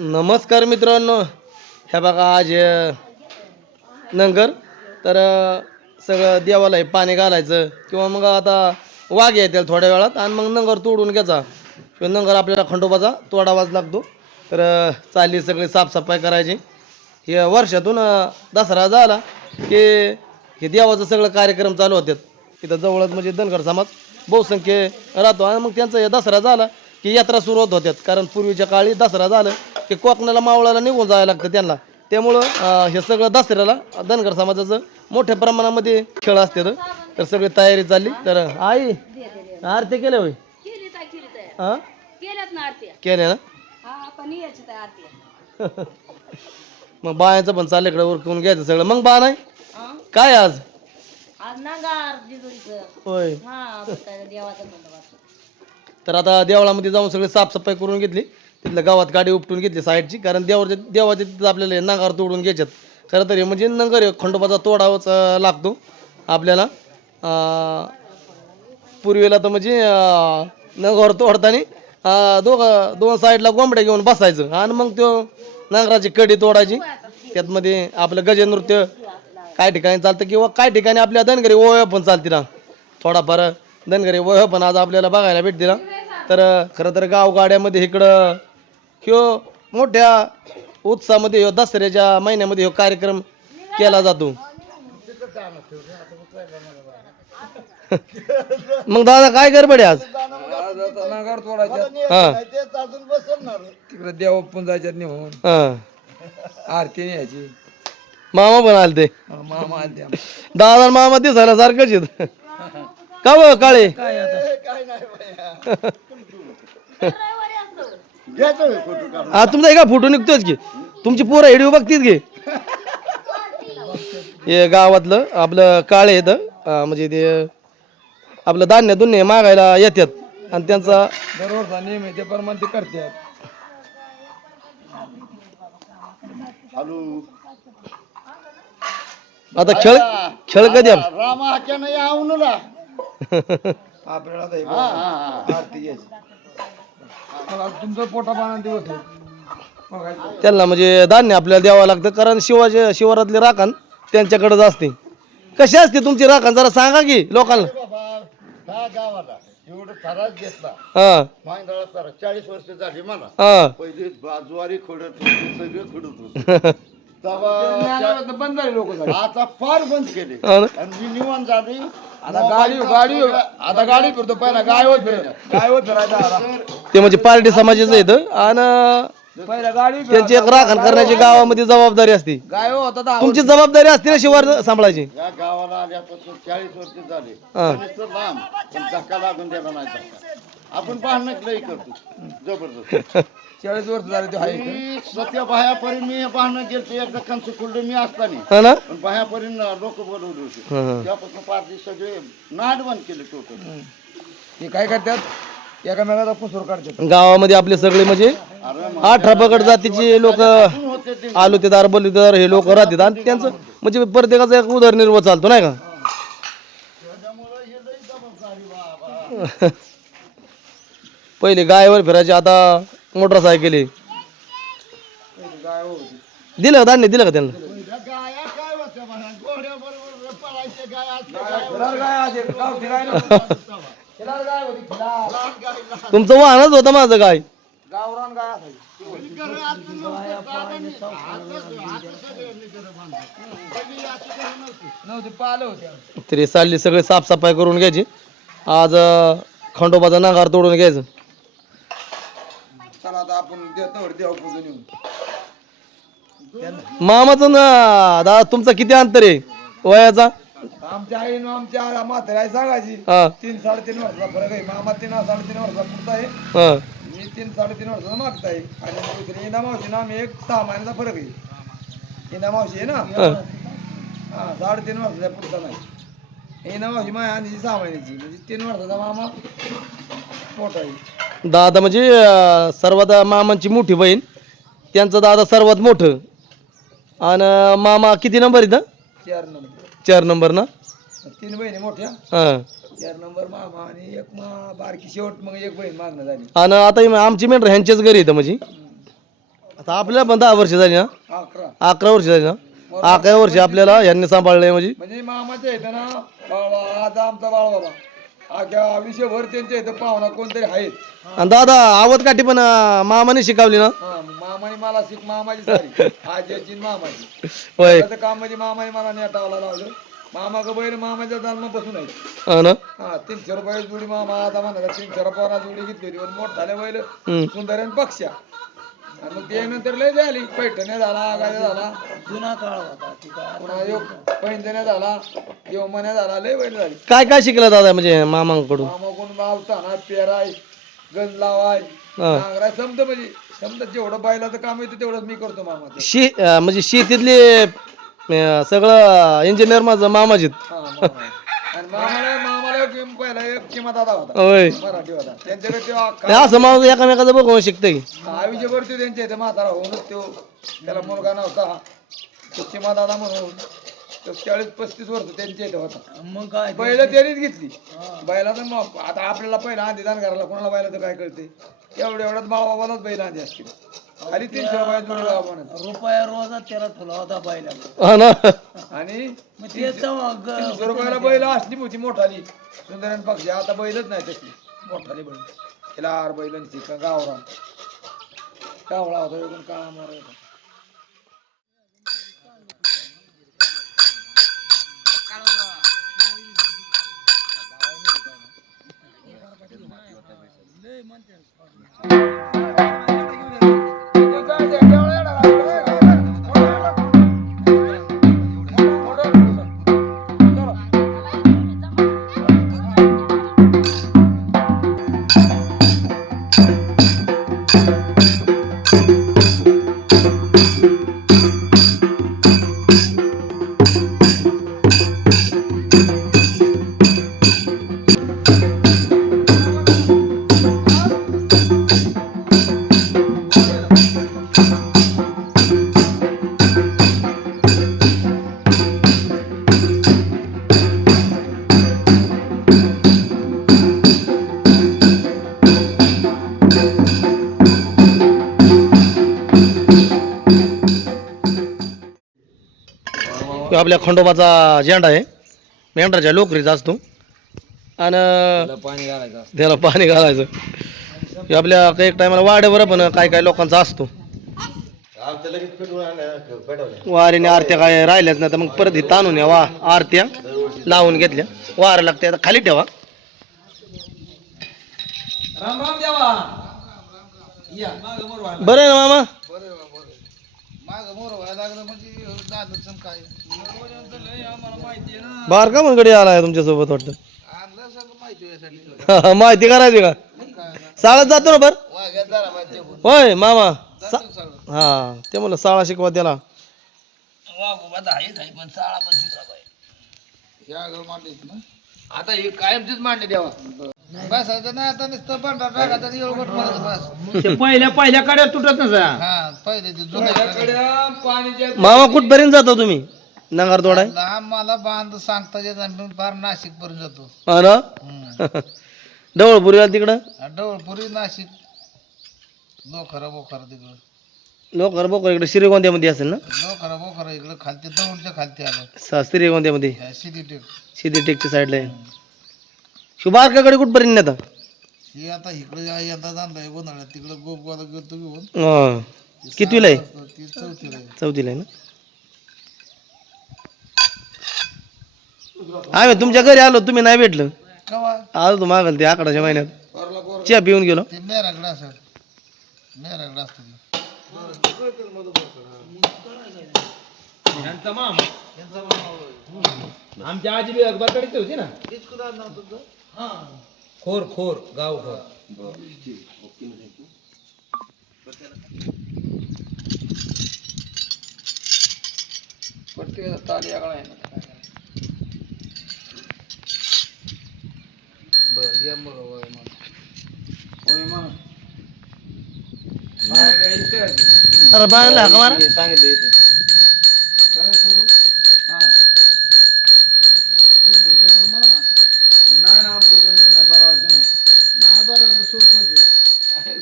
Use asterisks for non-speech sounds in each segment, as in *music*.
नमस्कार मित्रांनो. ह्या बघा आज नंगर. तर सगळं देवाला हे पाणी घालायचं. किंवा मग आता वाघ येतील थोड्या वेळात आणि मग नंगर तोडून घ्यायचा. किंवा नंगर आपल्याला खंडोबाचा तोडावाच लागतो. तर चालली सगळी साफसफाई करायची. हे वर्षातून दसरा झाला की हे देवाचं सगळं कार्यक्रम चालू होतात. इथं जवळच म्हणजे धनगर समाज बहुसंख्य राहतो. आणि मग त्यांचा हे दसरा झाला की यात्रा सुरू होत होत्यात. कारण पूर्वीच्या काळी दसरा झालं की कोकणाला मावळाला निघून जायला लागतं त्यांना. त्यामुळं हे सगळं दसऱ्याला धनगर समाजाचं मोठ्या प्रमाणामध्ये खेळ असतात. तर सगळी तयारी चालली. तर आई आरती केल्या होय? हां? केल्या ना? हा *laughs* मग बायाचं पण चाललं इकडे उरकून घ्यायचं सगळं. मग बा नाही काय आज? होय. देवाचा तर आता देवळामध्ये जाऊन सगळी साफसफाई करून घेतली. तिथल्या गावात गाडी उपटून घेतली साईडची. कारण देवाच्या देवाच्या तिथं आपल्याला हे नांगार तोडून घ्यायच्यात खरं तर हे म्हणजे नगर आहे, खंडोबाचा तोडावाच लागतो आपल्याला. पूर्वीला तर म्हणजे नगर तोडताना दोघं दोन साईडला कोंबड्या घेऊन बसायचं. आणि मग तो नांगराची कडी तोडायची. त्यातमध्ये आपलं गजनृत्य काय ठिकाणी चालतं किंवा काय ठिकाणी आपल्या धनगरी ओव्या पण चालतील ना थोडाफार धनगरी ओव्या पण आज आपल्याला बघायला भेटतील ना तर खरं तर गावगाड्यामध्ये इकडं ह्यो मोठ्या उत्साहामध्ये ह्यो दसऱ्याच्या महिन्यामध्ये ह्यो कार्यक्रम केला जातो. *laughs* मग दादा काय गडबड आहे आज? नागार हा. तिकडे देव नेऊन हा. आरती न्यायची मामा पण आलते. मामा आलते दादा आणि मामा दिसायला सारखंच आहेत. का बघ काळे? हा तुमचा एका फोटो निघतोच की. तुमची पोरं व्हिडिओ बघतीच घे हे गावातलं आपलं काळे येतं म्हणजे ते आपलं धान्य दुन्य मागायला येतात आणि त्यांचा दररोजचा नियम आहे ते प्रमाणे ते करतात आता खेळ खेळ कधी आप- आपल्याला हे आरती घ्यायची तुमचं पोटा पाण्यात त्यांना म्हणजे धान्य आपल्याला द्यावं लागतं कारण शिवाचे शिवारातली राखण त्यांच्याकडेच असते. कशी असते तुमची राखण? जरा सांगा की लोकांना. ह्या गावाला एवढं थराच घेतला. हा. मांगदळा थरा चाळीस वर्ष झाली मला. हा. पहिली बाजवारी खोडत होती सगळं खोडत होत. *laughs* तेव्हा बंद झाले लोक आता फार बंद केले. ना? आणि मी निवांत झाली. आता गाडी गाडी आता गाडी फिरतो पहिला गाय होत फिरत गाय होत फिरायचा. ते म्हणजे पार्टी समाजाचं येतं आणि पहिला गाडी त्यांची एक राखण करण्याची गावामध्ये जबाबदारी असते. गाय होता तुमची जबाबदारी असते ना शिवार सांभाळायची? या गावाला आल्यापासून चाळीस वर्ष झाले. हा. लांब पण धक्का लागून द्यायला नाही धक्का आपण पाहणं लई करतो. जबरदस्त. *laughs* चाळीस वर्ष झाले ते हाय मी सत्य मी पाहणं गेलतो एकदा खुललं मी असताना. हा ना? पण लोक बोलवले होते. हा, हा. त्यापासून पाच सगळे नाट बंद केले टोटल. हे काय करतात? काढतात. गावामध्ये आपले सगळे म्हणजे अरे अठरा पगड जातीचे लोक होते ते? आलुतेदार बलुतेदार हे लोक राहतात. आणि त्यांचं म्हणजे प्रत्येकाचा एक उदरनिर्वाह चालतो नाही का? *laughs* पहिले गायवर फिरायचे आता मोटरसायकल. दिलं का धान्य दिलं का त्यांना? काय. *laughs* तुमचं वाहनच होतं माझं होत्या तरी चालली सगळे साफसफाई करून घ्यायची. आज खंडोबाचा नांगार तोडून घ्यायचं. चला आता आपण देतो देव पूजून येऊ मामाचं ना दादा तुमचा किती अंतर आहे? वयाचा? आमच्या आईनं आमच्या आई- म्हातारी आई सांगायची हा. तीन साडेतीन वर्षाचा फरक आहे. मामा तीन साडेतीन वर्षाचा पुढचा आहे. हा. मी तीन साडेतीन वर्षाचा मागता आहे. आणि दुसरी इंदा मावशी ना आम्ही एक सहा महिन्याचा फरक आहे. इंदा मावशी आहे ना? हा. हा साडेतीन वर्षाचा पुढचा नाही. इंदा मावशी माया आणि सहा महिन्याची म्हणजे तीन वर्षाचा मामा मोठा आहे. दादा म्हणजे अं, सर्वात मामांची मोठी बहीण. त्यांचं दादा सर्वात मोठं. आणि मामा किती नंबर इथं चार नंबर. चार नंबर ना? तीन बहिणी मोठ्या. हां. चार नंबर मामा आणि एक मा बारकी शेवट मग एक बहीण मागणं झाली. आणि आता ही आमची मेंढर ह्यांच्याच घरी येतं म्हणजे. आता आपल्याला पण दहा वर्ष झाली ना? अकरा. अकरा वर्ष झाली ना? अकरा वर्ष आपल्याला? यांनी सांभाळलंय म्हणजे? म्हणजे मामाच्या इथं ना बाळवा आज आमचा बाळ बाबा. अख्या आयुष्यभर त्यांच्या इथं पाहुणा कोणतरी आहेत. आणि दादा आवत काठी पण अं, मामाने शिकवली ना? हा मामाने मला शिक मामाची सारी आजीची आणि मामाची. होय. त्याचं काम म्हणजे मामाने मला नेटावला लावलं. मामा बैल मामाच्या जन्मापासून आहे हा ना? हा तीनशे रुपये जोडी मामा आता म्हणाला तीनशे रुपयाला जोडी घेतली होती पण मोठाले बैल हम्म. सुंदर आणि पक्षा आणि मग ते नंतर लय झाली. पैठण्या झाला गाड्या झाला. जुना काळ होता पुन्हा योग पैंजण्या झाला यवमण्या झाला लय बैल झाली. काय काय शिकलं दादा म्हणजे मामांकडून? मामा कोण मावताना पेराय गंज लावाय हा. नांगराय समजा म्हणजे समजा जेवढं बैलाचं काम येतं तेवढंच मी करतो मामाचं. शे अं, म्हणजे शेतीतले अं, सगळं इंजिनियर माझं मामाजीत हा, मामा. आणि मामाला पहिला एक किंवा दादा होता. होय मराठी होता त्यांच्याकडे असं माणूस एकामेकाचं बघून शिकतंय. आयुष्यभर तो त्यांच्या इथे म्हातारा होऊनच तो त्याला मुलगा नव्हता. तो चिमा दादा म्हणून. तो चाळीस पस्तीस वर्ष त्यांच्या इथे होता. मग काय? बैल त्यांनीच घेतली. बैलाचं मग आता आपल्याला पहिला आधी दान करायला कोणाला बैलाचं काय कळते? एवढ्या एवढ्यात बाबाबालाच बैल आधी असतील. खाली तीनशे रुपये जोडी रुपया रोजात त्याला ठेवला होता हा ना. आणि मग तीनशे रुपयाला बैल असली होती मोठाली. सुंदरन पक्षी आता बैलच नाही तसली. मोठाली बैल. तिला आर बैलांची का गावरान. कावळा होता काळा मारा होता. तो आपल्या खंडोबाचा झेंडा आहे. मेंढराच्या लोकरीचा असतो. आणि पाणी घालायचं त्याला पाणी घालायचं. हे आपल्या काही टायमाला वाड्यावर पण काय काय लोकांचा असतो. वारीने आरत्या काय राहिल्याच नाही तर मग परत हे ताणून या वा आरत्या लावून घेतल्या. वार लागते आता खाली ठेवा. राम राम देवा. या. बरं आहे ना मामा. माग मोर व्हायला लागलं म्हणजे झालं काय आम्हाला माहिती आहे ना बार का म्हणकडे आलाय तुमच्यासोबत वाटतं. आणलं सगळं माहिती आहे यासाठी *laughs* माहिती करायची का? शाळेत जातो ना बर? वाघ्यात जरा माहिती आहे. होय मामा. सा- सगळं हा ते म्हणलं शाळा शिकवा त्याला. वाघोबा आहेच आहे पण साळा पण शिकला पाहिजे या गं मांडलीत ना. आता हे कायमचीच मांडली देवा बसायचं नाही आता नुसतं भांडार टाकायचं येळगट मारायचं बस. ते पहिल्या पहिल्या कड्या तुटत नसा हा पहिले ते जुन्या पाणीच्या मामा कुठपर्यंत जाता तुम्ही? नंगार लहान मला बांध सांगता येत नाही मी फार नाशिक पर्यंत जातो. हा ना? डवळपुरीला *laughs* तिकडं? डवळपुरी नाशिक. लोखरा बोखरा तिकडं. लोक बोकर इकडे श्रीगोंद्यामध्ये असेल ना? लोखरा बोखरा इकडं खालते दौडच्या खालते आलं. श्रीगोंद्यामध्ये. या सिटी टेक. सिद्धी टेकच्या साईडला आहे. शुभारकाकडे कुठपर्यंत नेता? हे आता इकडे यंदा जाणलाय उन्हाळ्यात. तिकडं गेलो घेऊन हा. कितवीला आहे? ती चौथीला आहे. चौथीला आहे ना? आम्ही तुमच्या घरी आलो तुम्ही नाही भेटलं. कवा? आलो तू मागल ते आकडाच्या महिन्यात. चहा पिऊन गेलो. ते मेराकडे असं. मेराकडे असतं ते. आमच्या आजी बी अकबरकडे होती ना? खोर खोर गाव खोर। पट्टी ताली आकडा आहे ना बर घ्या मग होय मग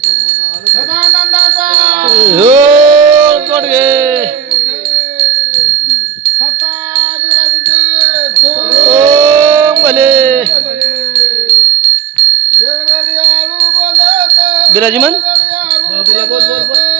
सदानंदाचा विराजमान हो, बोल बोल बोल.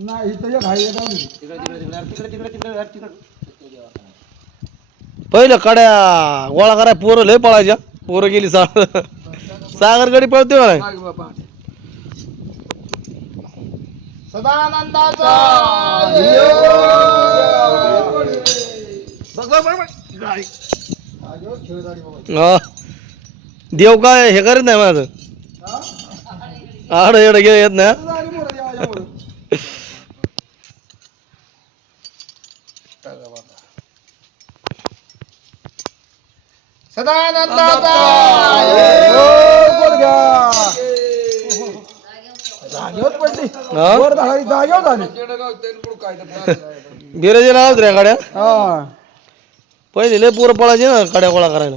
नाही इथं एक आहे, एक आहे. पहिलं कड्या गोळा कराय पोरं लय पळायच्या. पोरं गेली सा *laughs* सागरकडे पळते मला मागे बाबा. सदानंदाचा हा. देव काय हे करीत नाही माझं? आड एवढं घे येत हा. जागेवर झाली. बिराजी लावत रे गाड्या. पहिले लय पोरं पळायचे ना काड्या गोळा करायला.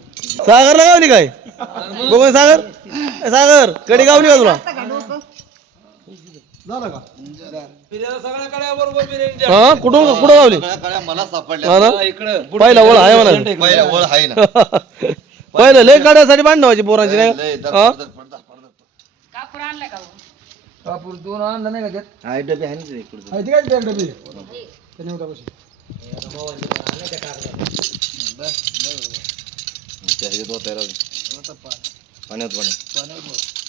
सागर गावली काय? बघून सागर? ए, सागर कडी गावली का तुला? झालं का? हा कुठून कुठं गावली? मला सापडल्या. हा ना? पहिला ओळ आहे म्हणा पहिल्या ओळ आहे ना. *laughs* पहिलं लय काढ्यासाठी भांडण व्हायची पोरांची नाही लय का? हा? दर- कापूर आणलाय का हो? कापूर दोन आणलं नाही का त्यात? आहे डबे आहे ना इकडे. आहे ते काय त्या डबी? त्याने होता कशी त्या ह्याच्यात होतं राहू दे. पाण्यात पाणी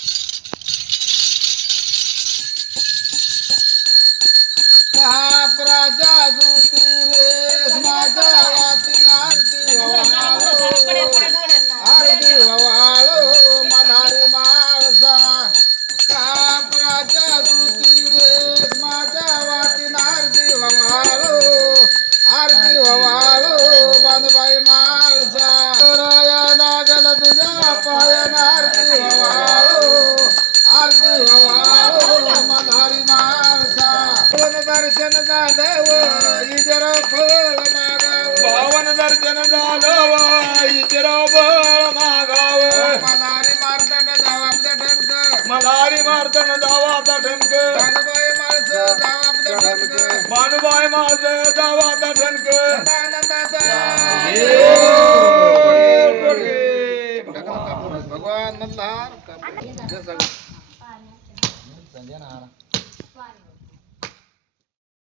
दर्शन जाधव इजर फळ मागाव. भावन दर्शन झालं इतरा बळ मागाव. मनारी मारतंड जबाब ठणक. मलारी मारतन दावाचा ठणक. कानबाई माणसं जबाब ठणक. मानुबाई माझ दावाचा ठणक. भगवान मल्हार.